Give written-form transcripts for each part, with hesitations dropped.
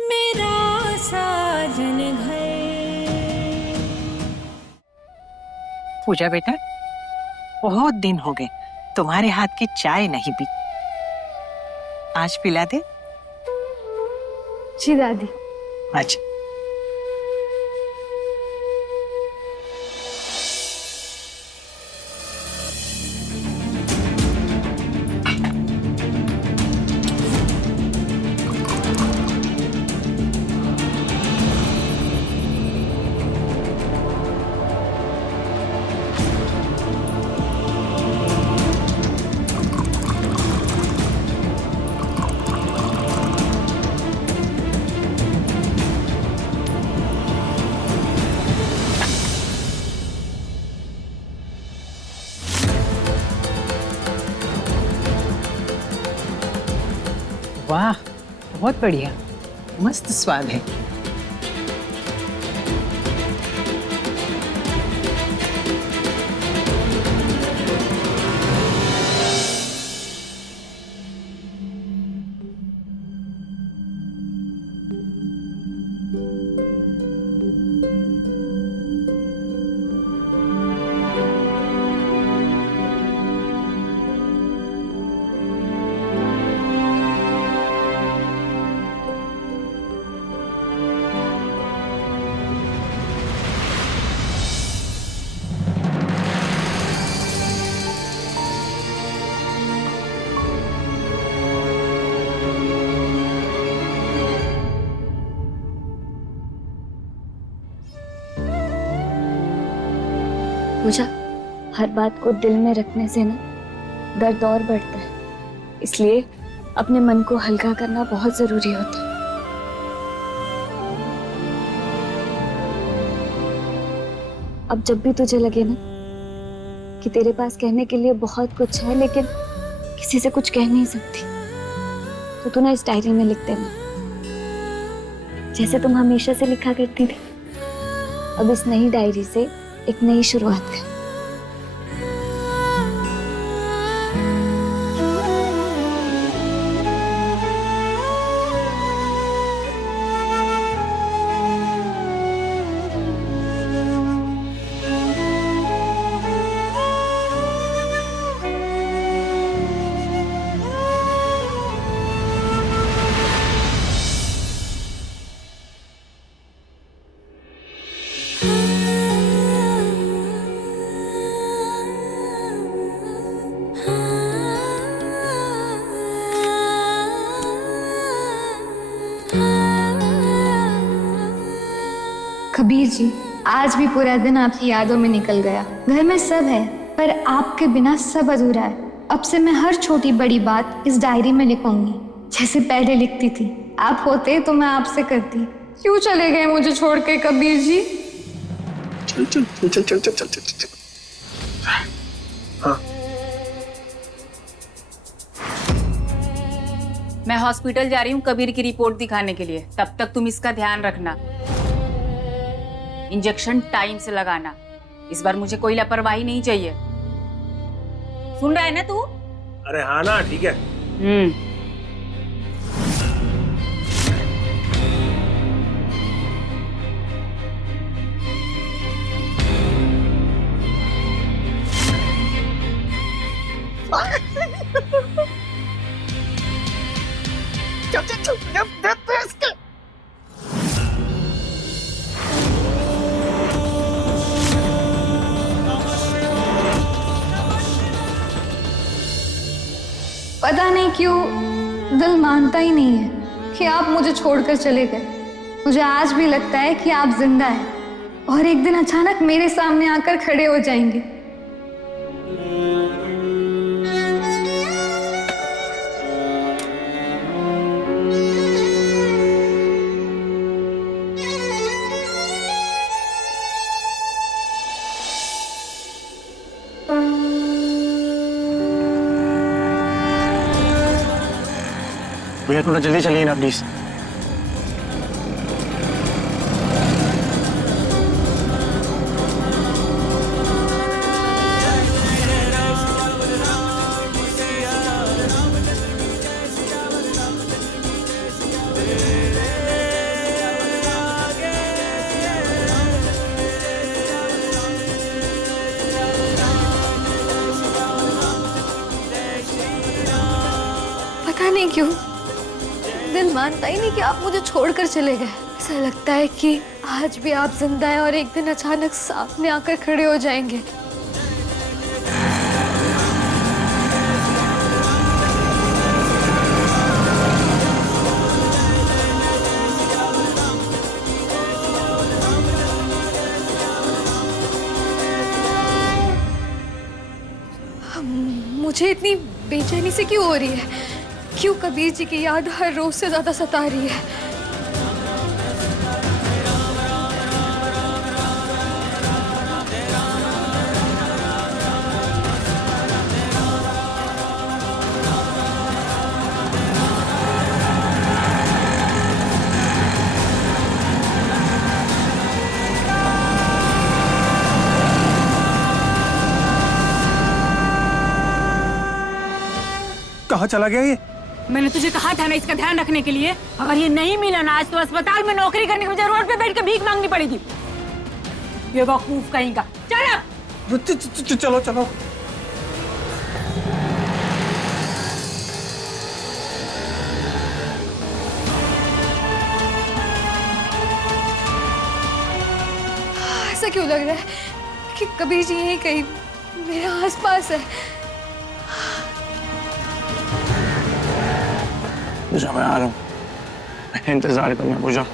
मेरा साजन घर। पूजा बेटा, बहुत दिन हो गए तुम्हारे हाथ की चाय नहीं पी, आज पिला दे। जी दादी। अच्छा। वाह, बहुत बढ़िया, मस्त स्वाद है। पूजा, हर बात को दिल में रखने से ना दर्द और बढ़ता है, इसलिए अपने मन को हल्का करना बहुत जरूरी होता है। अब जब भी तुझे लगे ना कि तेरे पास कहने के लिए बहुत कुछ है लेकिन किसी से कुछ कह नहीं सकती, तो तू ना इस डायरी में लिख देना, जैसे तुम हमेशा से लिखा करती थी। अब इस नई डायरी से एक नई शुरुआत कर। कबीर जी, आज भी पूरा दिन आपकी यादों में निकल गया। घर में सब है पर आपके बिना सब अधूरा है। अब से मैं हर छोटी बड़ी बात इस डायरी में लिखूंगी, जैसे पहले लिखती थी। आप होते तो मैं आपसे करती। क्यों चले गए मुझे छोड़ के कबीर जी? चल चल चल चल चल चल चल चल चल। हाँ। मैं हॉस्पिटल जा रही हूँ कबीर की रिपोर्ट दिखाने के लिए, तब तक तुम इसका ध्यान रखना। इंजेक्शन टाइम से लगाना, इस बार मुझे कोई लापरवाही नहीं चाहिए। सुन रहा है ना तू? अरे हाँ ना, ठीक है। चल चल चल, दे इसके। पता नहीं क्यों दिल मानता ही नहीं है कि आप मुझे छोड़कर चले गए। मुझे आज भी लगता है कि आप जिंदा हैं और एक दिन अचानक मेरे सामने आकर खड़े हो जाएंगे। भैया थोड़ा जल्दी चलिए ना प्लीज। नहीं क्यों, दिल मानता ही नहीं कि आप मुझे छोड़कर चले गए। ऐसा लगता है कि आज भी आप जिंदा हैं और एक दिन अचानक सामने आकर खड़े हो जाएंगे। मुझे इतनी बेचैनी से क्यों हो रही है? क्यों कबीर जी की याद हर रोज से ज्यादा सता रही है? कहाँ चला गया ये? मैंने तुझे कहा था ना इसका ध्यान रखने के लिए। अगर ये नहीं मिला ना आज तो अस्पताल में नौकरी करने के बजाय रोड पे बैठ के भीख मांगनी पड़ेगी। ये बेवकूफ कहीं का। चल अब। चलो चलो। ऐसा क्यों लग रहा है कि कबीर जी यहीं कहीं मेरे आसपास है? पूजा मैं आ रहा हूँ, इंतजार करना पूजा।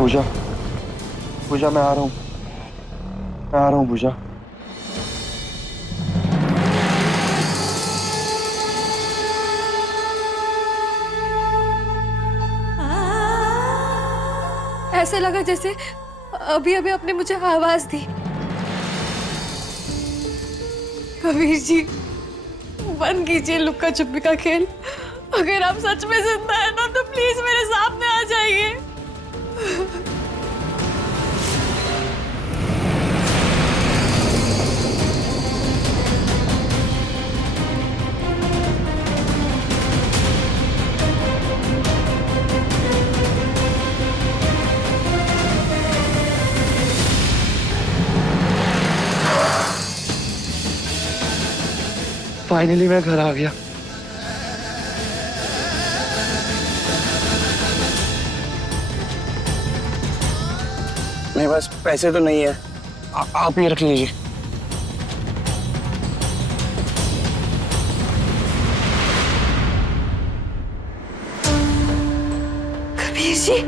पूजा, पूजा मैं आ रहा हूँ, मैं आ रहा हूँ पूजा। ऐसा लगा जैसे अभी अभी आपने मुझे आवाज दी। कबीर जी, बंद कीजिए लुक्का छुपी का खेल। अगर आप सच में जिंदा है ना तो प्लीज मेरे सामने आ जाइए। फाइनली मैं घर आ गया। मेरे पास पैसे तो नहीं है, आप ही रख लीजिए। कबीर जी,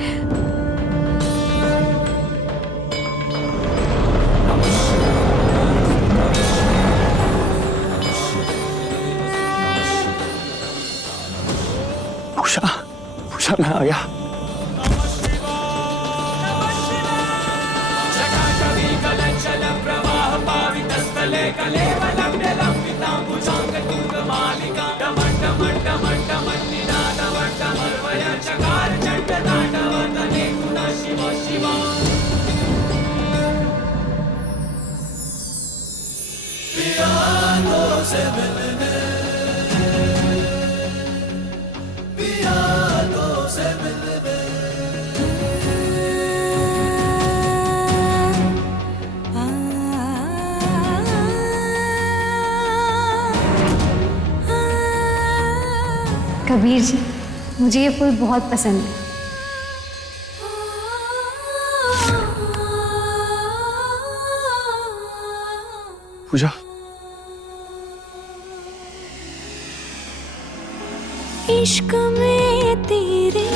पूजा, पूजा मैं आ गया। कबीर जी, मुझे ये फूल बहुत पसंद है। पूजा, इश्क में तेरे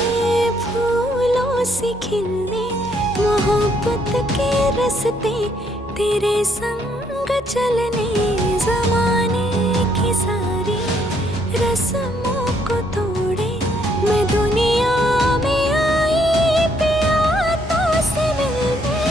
फूलों से खिलने, मोहब्बत के रस्ते तेरे संग चलने, जमाने की सारी रस्मों को तोड़े मैं दुनिया में आई पिया तो से मिलने।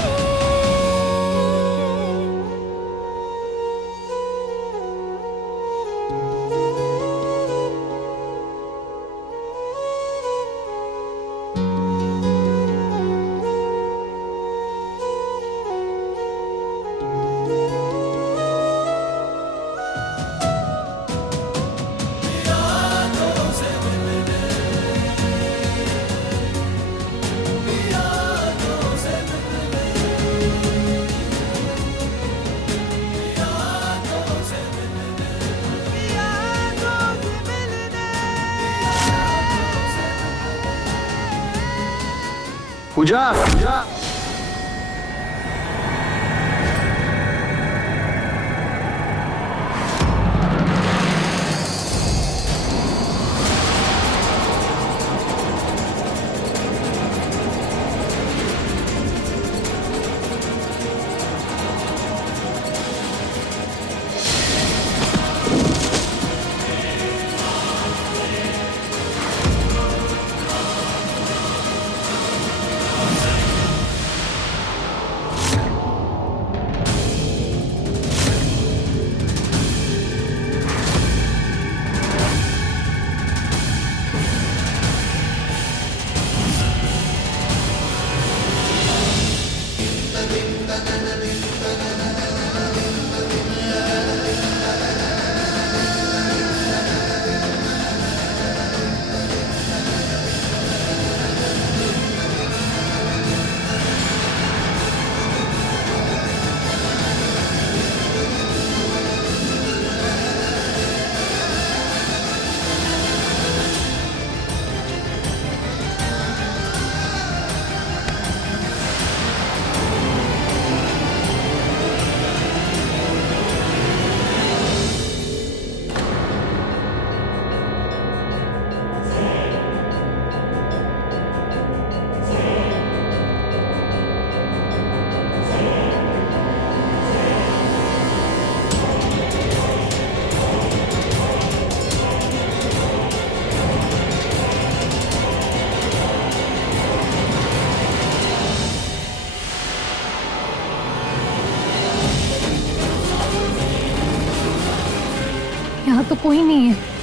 पूजा पूजा यहाँ तो कोई नहीं है।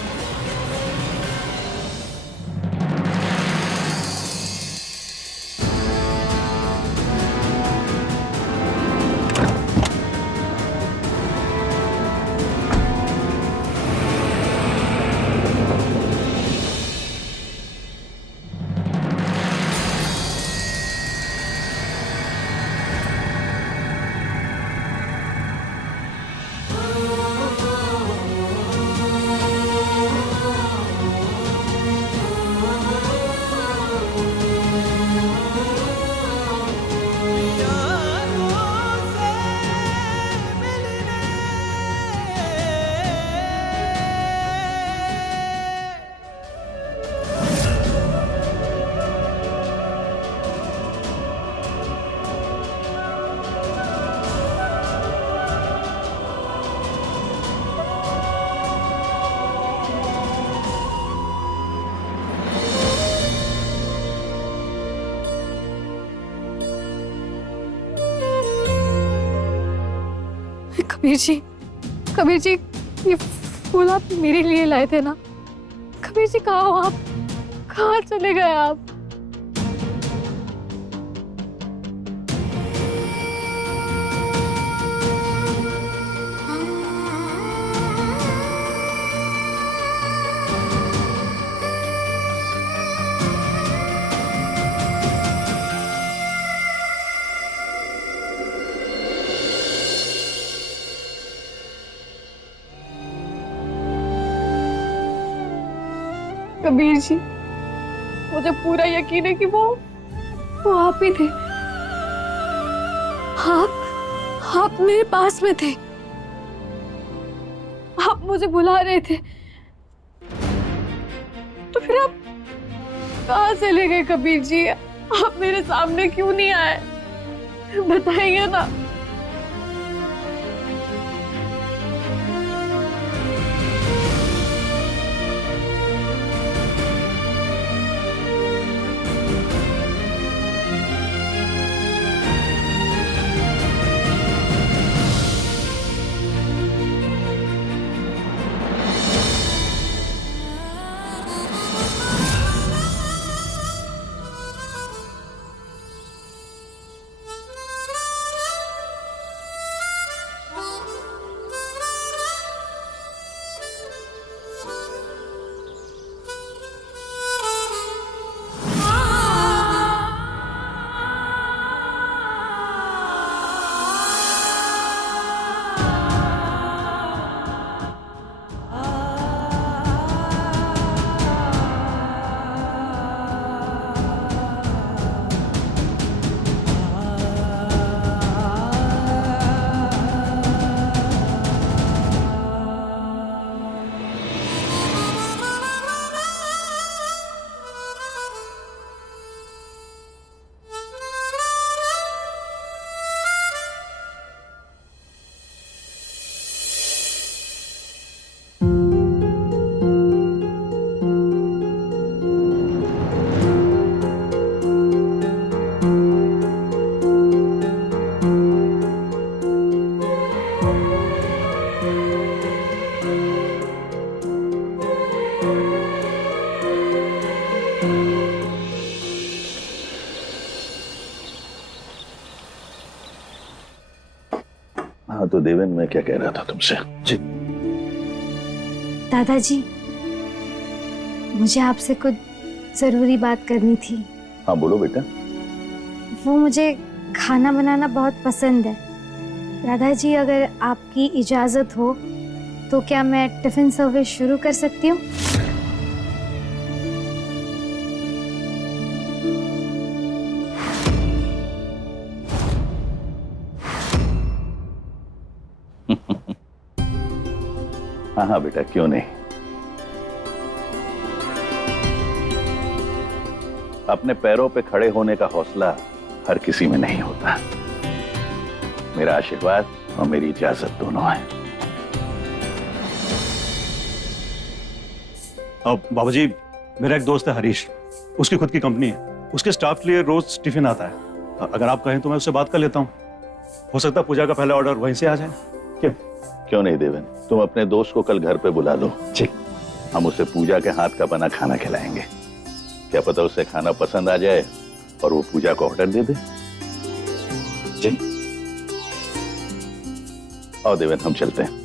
कबीर जी, ये फूल आप मेरे लिए लाए थे ना? कबीर जी कहाँ हो आप? कहाँ चले गए आप? कबीर जी, मुझे पूरा यकीन है कि वो आप ही थे। आप मेरे पास में थे। आप मुझे बुला रहे थे। तो फिर आप कहाँ चले गए कबीर जी? आप मेरे सामने क्यों नहीं आए? बताइए ना। हाँ तो देवेन, मैं क्या कह रहा था तुमसे? जी दादाजी, मुझे आपसे कुछ जरूरी बात करनी थी। हाँ बोलो बेटा। वो मुझे खाना बनाना बहुत पसंद है। दादाजी, अगर आपकी इजाजत हो तो क्या मैं टिफिन सर्विस शुरू कर सकती हूँ? हाँ हाँ बेटा, क्यों नहीं। अपने पैरों पे खड़े होने का हौसला हर किसी में नहीं होता। मेरा आशीर्वाद और मेरी इजाजत दोनों है। अब बाबूजी, मेरा एक दोस्त है हरीश, उसकी खुद की कंपनी है, उसके स्टाफ के लिए रोज टिफिन आता है। अगर आप कहें तो मैं उससे बात कर लेता हूँ। हो सकता है पूजा का पहला ऑर्डर वहीं से आ जाए। क्यों नहीं देवेन, तुम अपने दोस्त को कल घर पे बुला लो। जी। हम उसे पूजा के हाथ का बना खाना खिलाएंगे। क्या पता उसे खाना पसंद आ जाए और वो पूजा को ऑर्डर दे दे। जी। और देवेन, हम चलते हैं।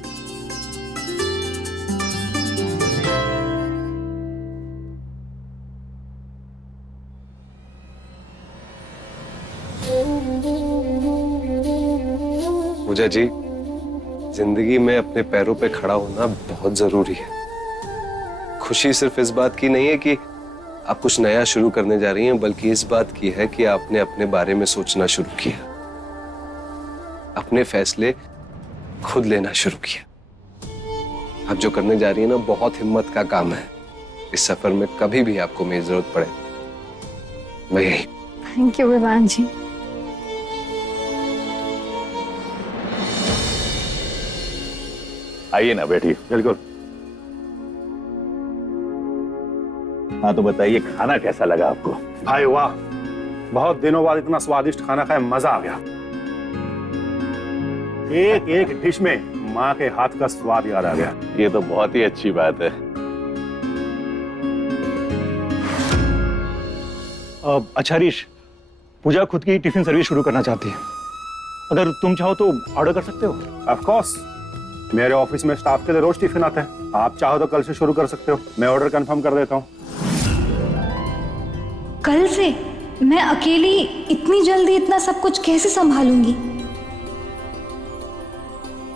पूजा जी, जिंदगी में अपने पैरों पे खड़ा होना बहुत जरूरी है। खुशी सिर्फ इस बात की नहीं है कि आप कुछ नया शुरू करने जा रही हैं, बल्कि इस बात की है कि आपने अपने बारे में सोचना शुरू किया, अपने फैसले खुद लेना शुरू किया। आप जो करने जा रही हैं ना, बहुत हिम्मत का काम है। इस सफर में कभी भी आपको मेरी जरूरत पड़े, मैं यही। थैंक यू विवान जी। आइए ना, बैठिए। बिल्कुल। हाँ तो बताइए, खाना कैसा लगा आपको? भाई वाह, बहुत दिनों बाद इतना स्वादिष्ट खाना खाया, मजा आ गया। एक एक डिश में माँ के हाथ का स्वाद याद आ गया। ये तो बहुत ही अच्छी बात है। अच्छा हरीश, पूजा खुद की टिफिन सर्विस शुरू करना चाहती है। अगर तुम चाहो तो ऑर्डर कर सकते हो। ऑफ कोर्स, मेरे ऑफिस में स्टाफ के लिए रोज टिफिन आता है। आप चाहो तो कल से शुरू कर सकते हो। मैं ऑर्डर कंफर्म कर देता हूँ। कल से? मैं अकेली इतनी जल्दी इतना सब कुछ कैसे संभालूंगी?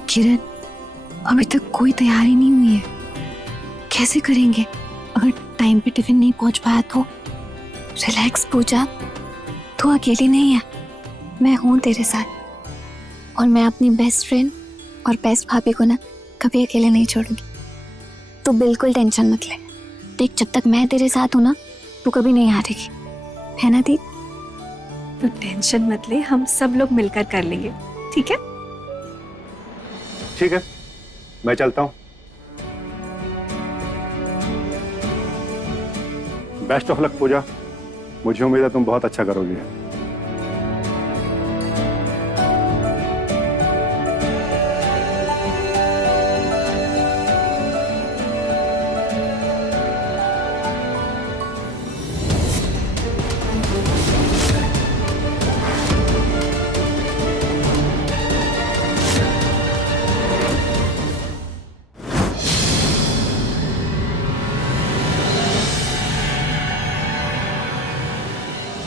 किरण, अभी तक कोई तैयारी नहीं हुई है, कैसे करेंगे? अगर टाइम पे टिफिन नहीं पहुंच पाया तो? रिलैक्स पूजा, तू अकेली नहीं है, मैं हूं तेरे साथ। और मैं अपनी बेस्ट फ्रेंड और बेस्ट भाभी को ना कभी अकेले नहीं छोड़ूंगी। तू बिल्कुल टेंशन मत ले। देख, जब तक मैं तेरे साथ हूं ना, तू कभी नहीं हारेगी, है ना दी? तू टेंशन मत ले, हम सब लोग मिलकर कर लेंगे, ठीक है? ठीक है, मैं चलता हूँ। बेस्ट ऑफ लक पूजा, मुझे उम्मीद है तुम बहुत अच्छा करोगी।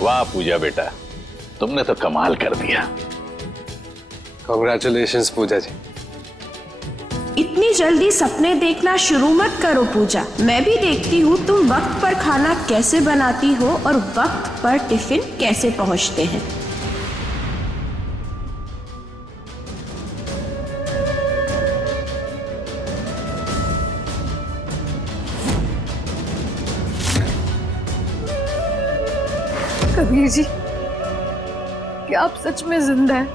वाह पूजा बेटा, तुमने तो कमाल कर दिया। कांग्रेचुलेशंस पूजा जी। इतनी जल्दी सपने देखना शुरू मत करो पूजा। मैं भी देखती हूँ तुम वक्त पर खाना कैसे बनाती हो और वक्त पर टिफिन कैसे पहुँचते हैं। कबीर जी, क्या आप सच में जिंदा हैं?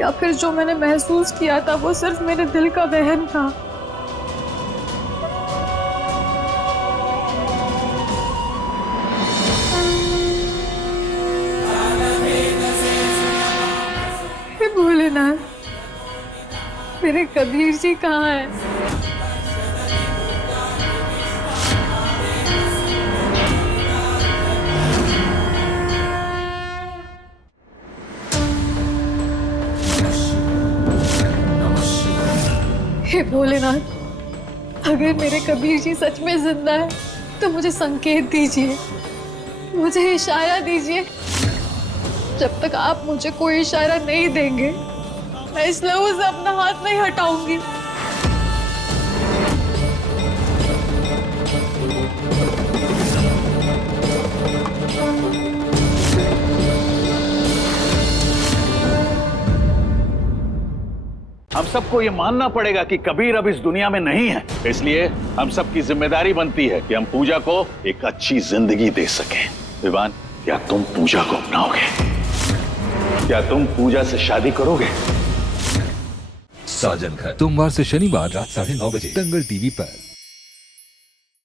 या फिर जो मैंने महसूस किया था वो सिर्फ मेरे दिल का वहम था? हे भोलेनाथ, मेरे कबीर जी कहाँ हैं? हे भोलेनाथ, अगर मेरे कबीर जी सच में जिंदा है तो मुझे संकेत दीजिए, मुझे इशारा दीजिए। जब तक आप मुझे कोई इशारा नहीं देंगे मैं इस लहू से अपना हाथ नहीं हटाऊंगी। हम सबको ये मानना पड़ेगा कि कबीर अब इस दुनिया में नहीं है। इसलिए हम सबकी जिम्मेदारी बनती है कि हम पूजा को एक अच्छी जिंदगी दे सकें। विवान, क्या तुम पूजा को अपनाओगे? क्या तुम पूजा से शादी करोगे? साजन घर सोमवार से शनिवार रात 9:30 बजे दंगल टीवी पर।